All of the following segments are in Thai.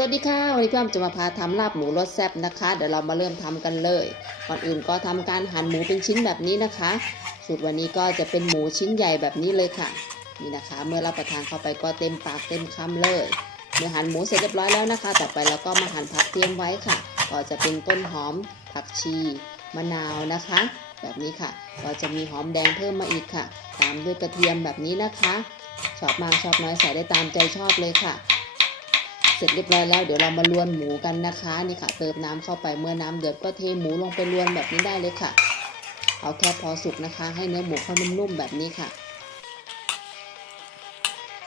สวัสดีค่ะ วันนี้พี่อ้อมจะมาพาทำลาบหมูรสแซ่บนะคะ เดี๋ยวเรามาเริ่มทำกันเลย ก่อนอื่นก็ทำการหั่นหมูเป็นชิ้นแบบนี้นะคะ สูตรวันนี้ก็จะเป็นหมูชิ้นใหญ่แบบนี้เลยค่ะ นี่นะคะ เมื่อรับประทานเข้าไปก็เต็มปากเต็มคำเลย เมื่อหั่นหมูเสร็จเรียบร้อยแล้วนะคะ ต่อไปเราก็มาหั่นผักเตรียมไว้ค่ะ ก็จะเป็นต้นหอม ผักชี มะนาวนะคะ แบบนี้ค่ะ ก็จะมีหอมแดงเพิ่มมาอีกค่ะ ตามด้วยกระเทียมแบบนี้นะคะ ชอบมากชอบน้อยใส่ได้ตามใจชอบเลยค่ะ เสร็จเรียบร้อยแล้วเดี๋ยวเรามาลวนหมูกันนะคะนี่ค่ะ เติมน้ำเข้าไปเมื่อน้ำเดือดก็เทหมูลงไปลวนแบบนี้ได้เลยค่ะ เอาแค่พอสุกนะคะ ให้เนื้อหมูเขานุ่มๆแบบนี้ค่ะ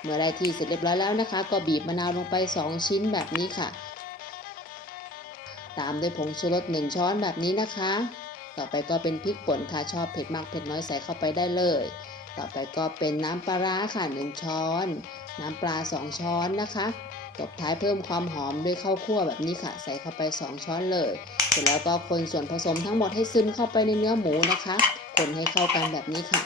เมื่อได้ที่เสร็จเรียบร้อยแล้วนะคะ ก็บีบมะนาวลงไป 2 ชิ้นแบบนี้ค่ะ ตามด้วยผงชูรส1ช้อนแบบนี้นะคะ ต่อไปก็เป็นพริกป่นค่ะชอบเผ็ดมากเผ็ดน้อยใส่เข้าไปได้เลย ต่อไปก็เป็นน้ำปลาร้าค่ะ1ช้อน น้ำปลา2ช้อนนะคะตบท้ายเพิ่มความหอมด้วยข้าวคั่วแบบนี้ค่ะ ใส่เข้าไป 2 ช้อนเลย เสร็จแล้วก็คนส่วนผสมทั้งหมดให้ซึมเข้าไปในเนื้อหมูนะคะ คนให้เข้ากันแบบนี้ค่ะ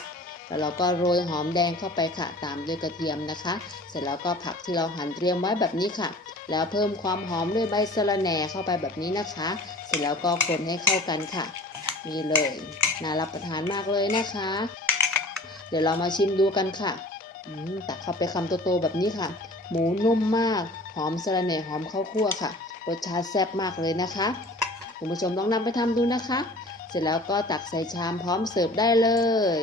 แล้วเราก็โรยหอมแดงเข้าไปค่ะ ตามด้วยกระเทียมนะคะ เสร็จแล้วก็ผักที่เราหั่นเตรียมไว้แบบนี้ค่ะ แล้วเพิ่มความหอมด้วยใบสะระแหน่เข้าไปแบบนี้นะคะ เสร็จแล้วก็คนให้เข้ากันค่ะ นี่เลย น่ารับประทานมากเลยนะคะ เดี๋ยวเรามาชิมดูกันค่ะอืมตักเข้าไปคำโตๆแบบนี้ค่ะ หมูนุ่มมาก หอมสะระแหน่หอมข้าวคั่วค่ะ รสชาติแซ่บมากเลยนะคะคุณผู้ชมต้องนำไปทำดูนะคะ เสร็จแล้วก็ตักใส่ชามพร้อมเสิร์ฟได้เลย